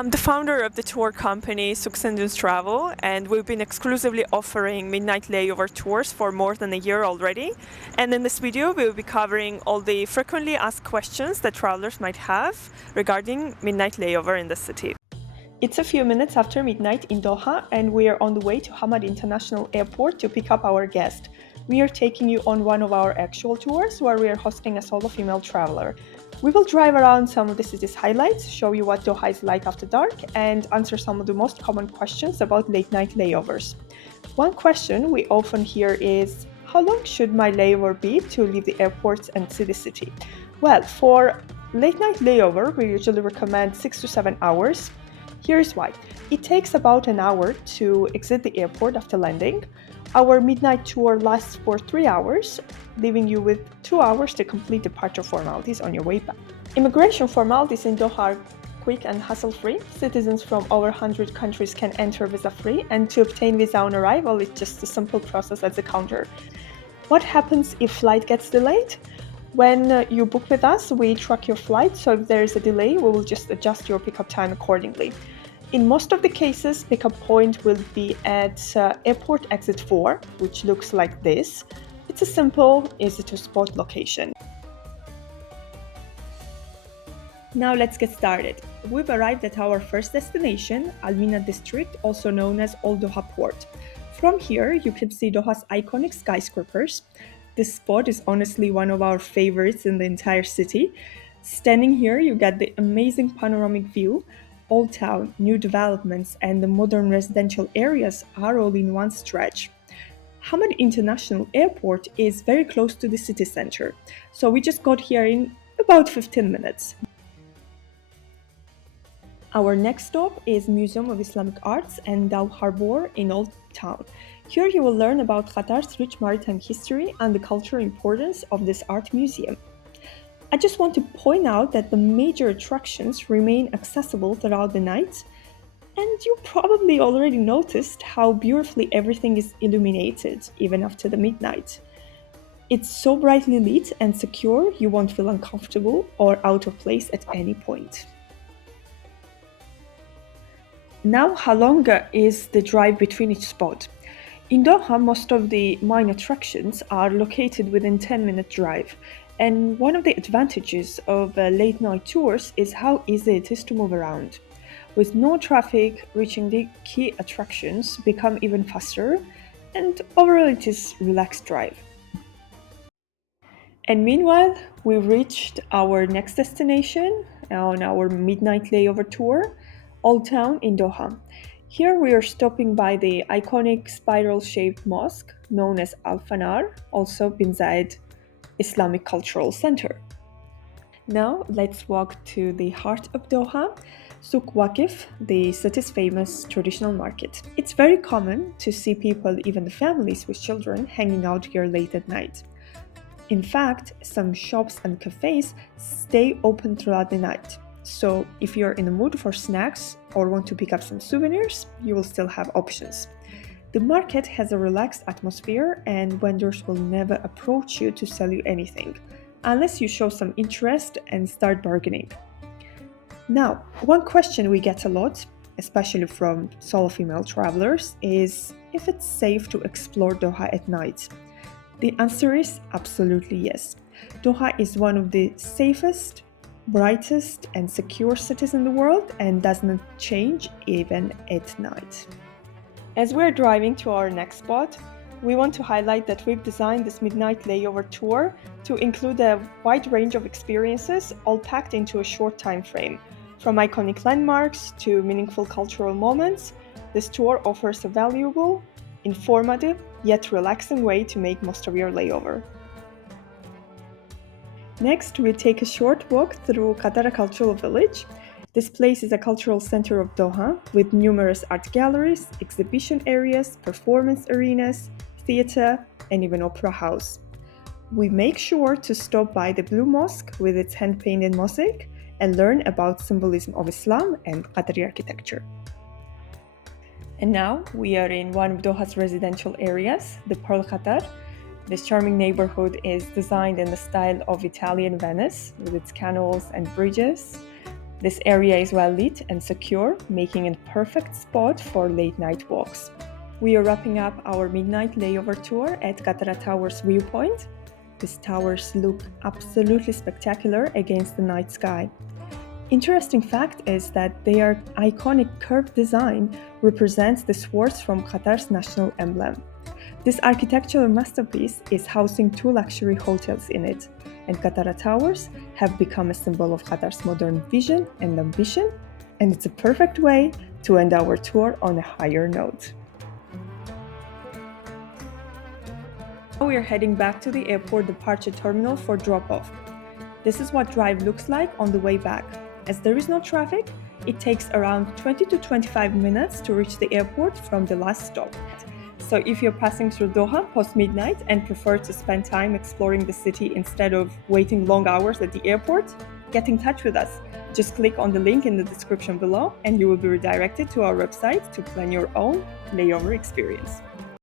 I'm the founder of the tour company Souqs Dunes We, and we've been exclusively offering midnight layover tours for more than a year already. And in this video, we'll be covering all the frequently asked questions that travelers might have regarding midnight layover in the city. It's a few minutes after midnight in Doha, and we are on the way to Hamad International Airport to pick up our guest. We are taking you on one of our actual tours where we are hosting a solo female traveler. We will drive around some of the city's highlights, show you what Doha is like after dark, and answer some of the most common questions about late night layovers. One question we often hear is, how long should my layover be to leave the airport and see the city? Well, for late night layover, we usually recommend 6 to 7 hours. Here's why. It takes about an hour to exit the airport after landing. Our midnight tour lasts for 3 hours, leaving you with 2 hours to complete departure formalities on your way back. Immigration formalities in Doha are quick and hassle-free. Citizens from over 100 countries can enter visa-free, and to obtain visa on arrival, it's just a simple process at the counter. What happens if flight gets delayed? When you book with us, we track your flight, so if there is a delay, we will just adjust your pickup time accordingly. In most of the cases, pickup point will be at Airport Exit 4, which looks like this. It's a simple, easy-to-spot location. Now let's get started. We've arrived at our first destination, Al Mina District, also known as Old Doha Port. From here, you can see Doha's iconic skyscrapers. This spot is honestly one of our favorites in the entire city. Standing here, you get the amazing panoramic view. Old Town, new developments, and the modern residential areas are all in one stretch. Hamad International Airport is very close to the city center, so we just got here in about 15 minutes. Our next stop is Museum of Islamic Arts and Dow Harbour in Old Town. Here you will learn about Qatar's rich maritime history and the cultural importance of this art museum. I just want to point out that the major attractions remain accessible throughout the night, and you probably already noticed how beautifully everything is illuminated even after the midnight. It's so brightly lit and secure you won't feel uncomfortable or out of place at any point. Now, how long is the drive between each spot? In Doha, most of the main attractions are located within 10-minute drive, and one of the advantages of late night tours is how easy it is to move around. With no traffic, reaching the key attractions become even faster, and overall it is relaxed drive. And meanwhile, we've reached our next destination on our midnight layover tour, Old Town in Doha. Here we are stopping by the iconic spiral-shaped mosque known as Al Fanar, also Bin Zayed Islamic Cultural Center. Now let's walk to the heart of Doha, Souq Waqif, the city's famous traditional market. It's very common to see people, even the families with children, hanging out here late at night. In fact, some shops and cafes stay open throughout the night. So if you're in the mood for snacks or want to pick up some souvenirs, you will still have options. The market has a relaxed atmosphere and vendors will never approach you to sell you anything, unless you show some interest and start bargaining. Now, one question we get a lot, especially from solo female travelers, is if it's safe to explore Doha at night. The answer is absolutely yes. Doha is one of the safest, brightest and secure cities in the world and does not change even at night. As we're driving to our next spot, we want to highlight that we've designed this midnight layover tour to include a wide range of experiences all packed into a short time frame. From iconic landmarks to meaningful cultural moments, this tour offers a valuable, informative, yet relaxing way to make most of your layover. Next, we take a short walk through Qatar Cultural Village. This place is a cultural center of Doha with numerous art galleries, exhibition areas, performance arenas, theater, and even opera house. We make sure to stop by the Blue Mosque with its hand-painted mosaic and learn about symbolism of Islam and Qatari architecture. And now we are in one of Doha's residential areas, the Pearl Qatar. This charming neighborhood is designed in the style of Italian Venice with its canals and bridges. This area is well lit and secure, making it a perfect spot for late night walks. We are wrapping up our midnight layover tour at Qatar Tower's viewpoint. These towers look absolutely spectacular against the night sky. Interesting fact is that their iconic curved design represents the swords from Qatar's national emblem. This architectural masterpiece is housing two luxury hotels in it, and Qatar Towers have become a symbol of Qatar's modern vision and ambition, and it's a perfect way to end our tour on a higher note. Now we are heading back to the airport departure terminal for drop-off. This is what drive looks like on the way back. As there is no traffic, it takes around 20 to 25 minutes to reach the airport from the last stop. So if you're passing through Doha post-midnight and prefer to spend time exploring the city instead of waiting long hours at the airport, get in touch with us. Just click on the link in the description below and you will be redirected to our website to plan your own layover experience.